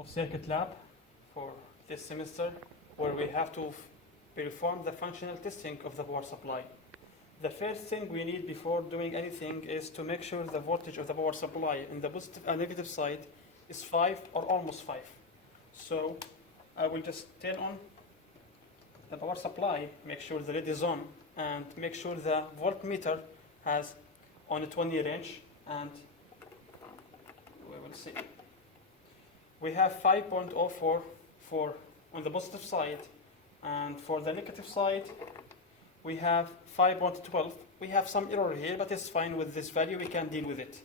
of Circuit Lab for this semester, where we have to perform the functional testing of the power supply. The first thing we need before doing anything is to make sure the voltage of the power supply in the positive and negative side is 5 or almost 5. So I will just turn on the power supply, make sure the LED is on, and make sure the voltmeter has on a 20 range, and we will see. We have 5.04 for on the positive side, and for the negative side we have 5.12. We have some error here, but it's fine with this value, we can deal with it.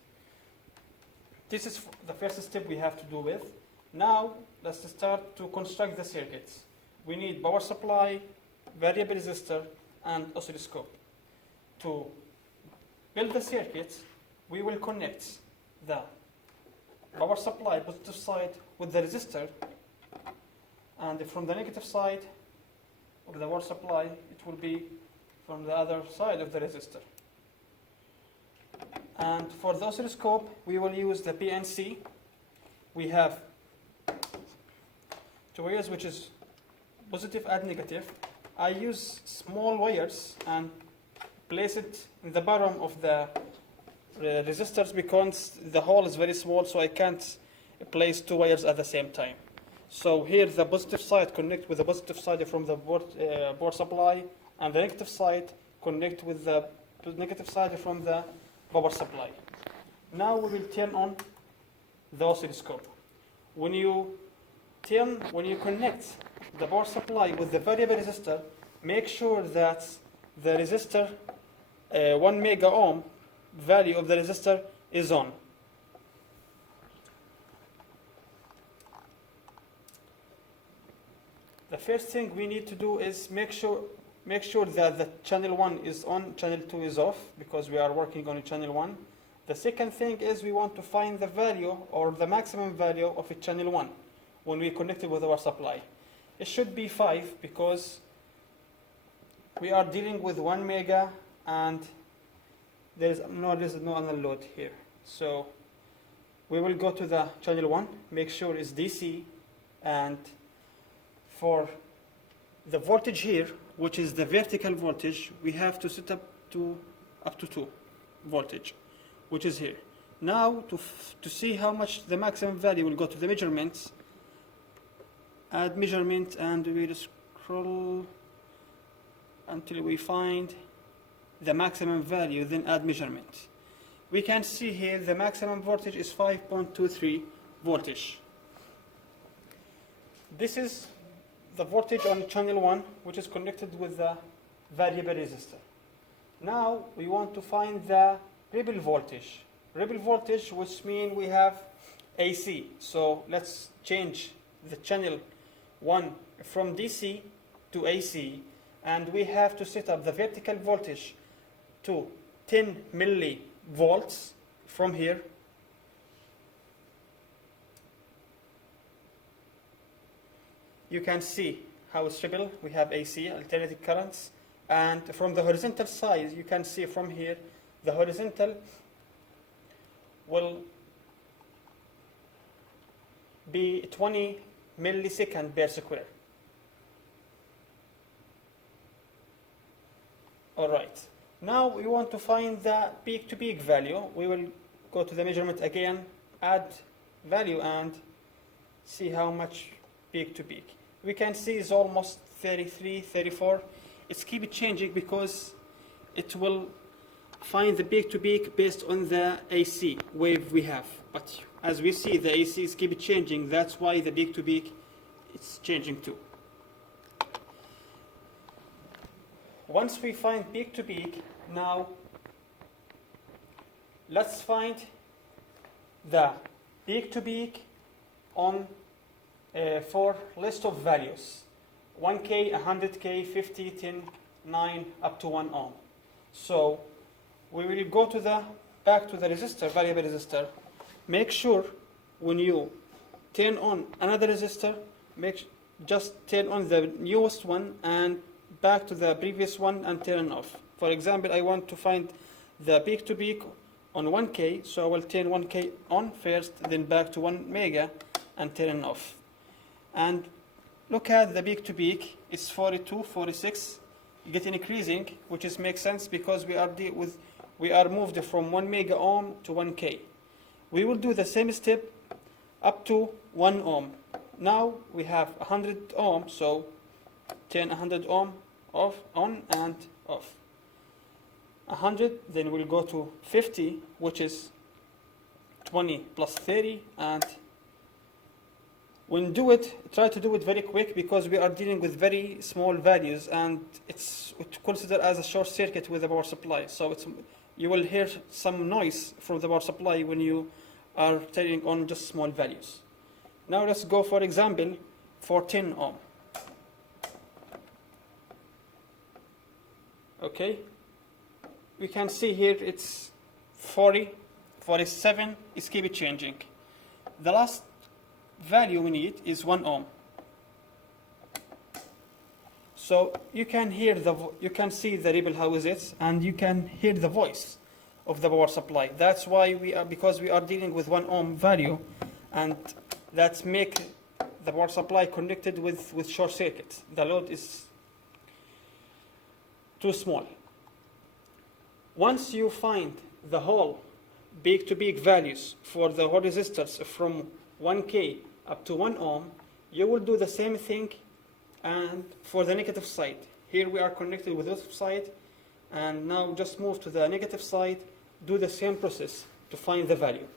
This is the first step we have to do with. Now let's start to construct the circuits. We need power supply, variable resistor, and oscilloscope. To build the circuits, we will connect the power supply positive side with the resistor, and from the negative side of the power supply it will be from the other side of the resistor. And for the oscilloscope we will use the PNC. We have two wires which is positive and negative. I use small wires and place it in the bottom of the resistors because the hole is very small, so I can't place two wires at the same time. So here the positive side connect with the positive side from the power supply, and the negative side connect with the negative side from the power supply. Now we will turn on the oscilloscope. When you connect the power supply with the variable resistor, make sure that the resistor 1 mega ohm value of the resistor is on. The first thing we need to do is make sure that the channel 1 is on, channel 2 is off, because we are working on channel 1. The second thing is we want to find the value or the maximum value of a channel 1 when we connect it with our supply. It should be 5 because we are dealing with 1 mega and there is no other load here. So we will go to the channel 1, make sure it's DC, and for the voltage here, which is the vertical voltage, we have to set up to 2 voltage, which is here. Now to see how much the maximum value will go to the measurements, add measurement, and we will scroll until we find the maximum value, then add measurement. We can see here the maximum voltage is 5.23 voltage. This is the voltage on channel 1, which is connected with the variable resistor. Now we want to find the ripple voltage. Ripple voltage, which means we have AC. So let's change the channel 1 from DC to AC, and we have to set up the vertical voltage to 10 millivolts from here. You can see how it's ripple. We have AC, alternating currents, and from the horizontal side you can see from here the horizontal will be 20 millisecond per square. Alright, now we want to find the peak to peak value. We will go to the measurement again, add value, and see how much peak to peak. We can see it's almost 33, 34. It's keep changing because it will find the peak to peak based on the AC wave we have. But as we see, the AC is keep changing. That's why the peak to peak is changing too. Once we find peak to peak, now let's find the peak to peak on for list of values: 1K, 100K, 50, 10, 9, up to 1 ohm. So we will go to back to the resistor, variable resistor. Make sure when you turn on another resistor, just turn on the newest one and back to the previous one and turn off. For example, I want to find the peak to peak on 1K, so I will turn 1K on first, then back to 1 mega, and turn off. And look at the peak to peak, it's 42, 46, getting increasing, which is makes sense because we are moved from 1 mega ohm to 1K. We will do the same step up to 1 ohm. Now we have 100 ohm, so turn 100 ohm off, on and off. 100, then we'll go to 50, which is 20 plus 30, and when do it, try to do it very quick because we are dealing with very small values, and it's considered as a short circuit with the power supply. So you will hear some noise from the power supply when you are turning on just small values. Now let's go, for example, for 10 ohm. Okay, we can see here it's 40, 47, it's keep changing. The last value we need is 1 ohm. So you can hear you can see the ripple how is it, and you can hear the voice of the power supply. That's why because we are dealing with 1 ohm value, and that make the power supply connected with short circuit. The load is too small. Once you find the whole peak to peak values for the whole resistors from 1K up to 1 ohm, you will do the same thing and for the negative side. Here we are connected with this side, and now just move to the negative side, do the same process to find the value.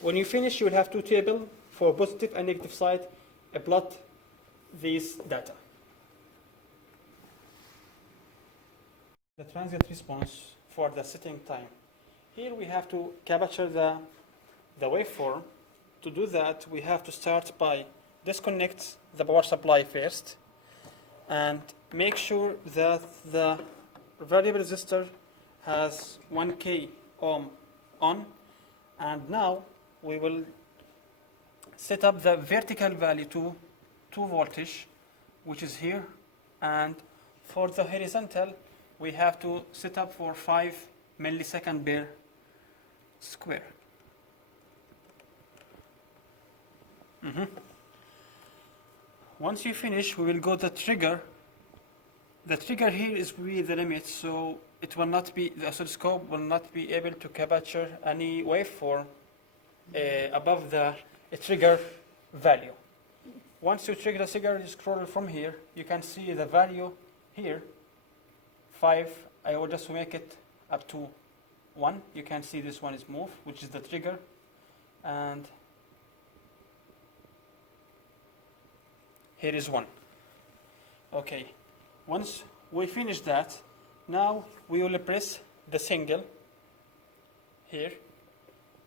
When you finish, you will have two tables for positive and negative side. Plot these data. The transient response for the setting time. Here we have to capture the waveform. To do that, we have to start by disconnect the power supply first and make sure that the variable resistor has 1K ohm on. And now we will set up the vertical value to 2 voltage, which is here. And for the horizontal, we have to set up for 5 millisecond per square. Once you finish, we will go to trigger. The trigger here is really the limit, so it will not be, the oscilloscope will not be able to capture any waveform above the trigger value. Once you trigger the trigger, you scroll from here, you can see the value here, 5. I will just make it up to 1. You can see this one is moved, which is the trigger, and here is 1. Okay, once we finish that, now we will press the single here.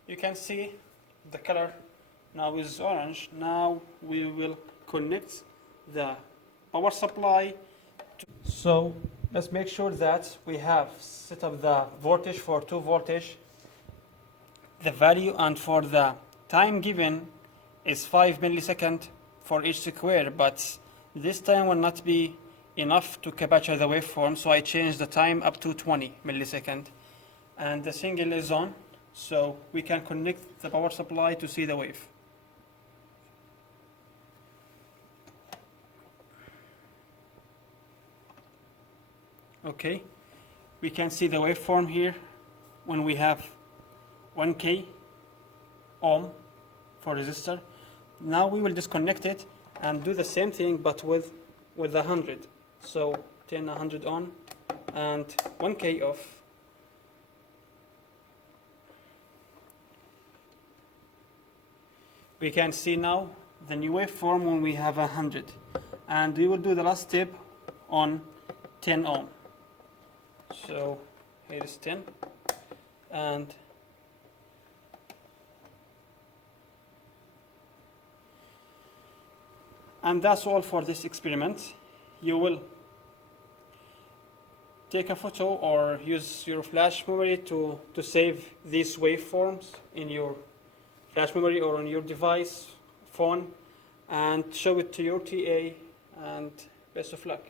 You can see the color now is orange. Now we will connect the power supply. So let's make sure that we have set up the voltage for 2 voltage, the value, and for the time given is 5 millisecond for each square, but this time will not be enough to capture the waveform, so I changed the time up to 20 millisecond, and the single is on, so we can connect the power supply to see the wave. Okay, we can see the waveform here when we have 1K ohm for resistor. Now we will disconnect it and do the same thing, but with 100. So turn 100 on and 1K off. We can see now the new waveform when we have 100. And we will do the last step on 10 ohm. So here is 10, and that's all for this experiment. You will take a photo or use your flash memory to save these waveforms in your flash memory or on your device, phone, and show it to your TA, and best of luck.